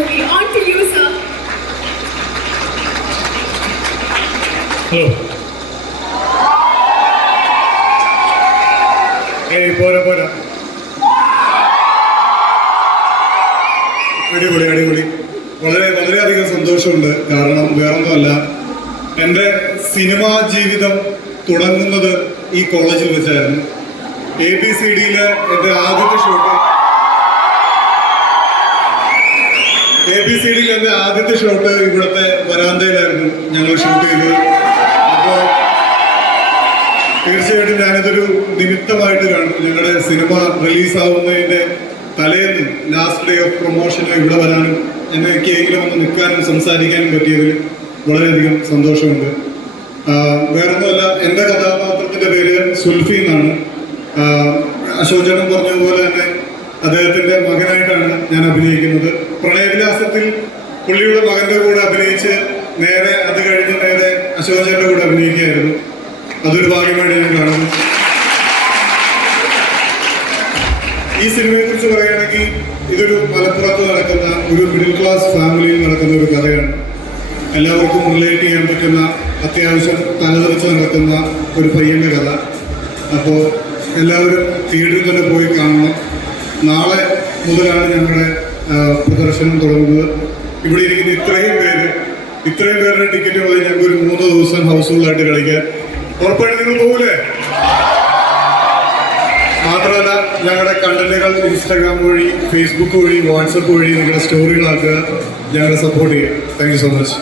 movie. On to you, sir. Hello. Hey, പോരാ അടിപൊളി വളരെയധികം സന്തോഷമുണ്ട്. കാരണം വേറൊന്നുമല്ല, എൻ്റെ സിനിമാ ജീവിതം തുടങ്ങുന്നത് ഈ കോളേജിൽ വെച്ചായിരുന്നു. ABCDയിലെ എൻ്റെ ആദ്യത്തെ ഷോട്ട് ഇവിടുത്തെ വരാന്തയിലായിരുന്നു ഞങ്ങൾ ഷൂട്ട് ചെയ്തത്. അപ്പോൾ തീർച്ചയായിട്ടും ഞാനിതൊരു നിമിത്തമായിട്ട് കാണും. ഞങ്ങളുടെ സിനിമ റിലീസാവുന്നതിൻ്റെ തലേന്ന് ലാസ്റ്റ് ഡേ ഓഫ് പ്രൊമോഷന് ഇവിടെ വരാനും എനിക്കെങ്കിലും ഒന്ന് നിൽക്കാനും സംസാരിക്കാനും പറ്റിയതിൽ വളരെയധികം സന്തോഷമുണ്ട്. വേറൊന്നുമല്ല, എൻ്റെ കഥാപാത്രത്തിൻ്റെ പേര് സുൽഫി എന്നാണ്. അശോചനം പറഞ്ഞതുപോലെ തന്നെ അദ്ദേഹത്തിൻ്റെ മകനായിട്ടാണ് ഞാൻ അഭിനയിക്കുന്നത്. പ്രണയവിലാസത്തിൽ പുള്ളിയുടെ മകൻ്റെ കൂടെ അഭിനയിച്ച് അത് കഴിഞ്ഞ് നേരെ അശോചന്റെ കൂടെ അഭിനയിക്കുകയായിരുന്നു. അതൊരു ഭാഗ്യമായിട്ട് ഞാൻ കാണുന്നു. ഈ സിനിമയെ കുറിച്ച് പറയുകയാണെങ്കിൽ ഇതൊരു മലപ്പുറത്ത് നടക്കുന്ന ഒരു മിഡിൽ ക്ലാസ് ഫാമിലിയിൽ നടക്കുന്ന ഒരു കഥയാണ്. എല്ലാവർക്കും റിലേറ്റ് ചെയ്യാൻ പറ്റുന്ന, അത്യാവശ്യം തലതെറിച്ച് നടക്കുന്ന ഒരു പയ്യന്റെ കഥ. അപ്പോൾ എല്ലാവരും തിയേറ്ററിൽ തന്നെ പോയി കാണണം. നാളെ മുതലാണ് ഞങ്ങളുടെ പ്രദർശനം തുടങ്ങുന്നത്. ഇവിടെ ഇരിക്കുന്ന ഇത്രയും പേരുടെ ടിക്കറ്റ് മതി ഞങ്ങൾക്ക് ഒരു 3 ദിവസം ഹൗസ്ഫുള്ളായിട്ട് കളിക്കാൻ. ഉറപ്പായിട്ട് നിങ്ങൾ പോകൂലേ? മാത്രമല്ല, ഞങ്ങളുടെ കണ്ടന്റുകൾ ഇൻസ്റ്റാഗ്രാം വഴി, ഫേസ്ബുക്ക് വഴി, വാട്സപ്പ് വഴി നിങ്ങളുടെ സ്റ്റോറികളാക്കുക, ഞങ്ങളെ സപ്പോർട്ട് ചെയ്യുക. Thank you so much.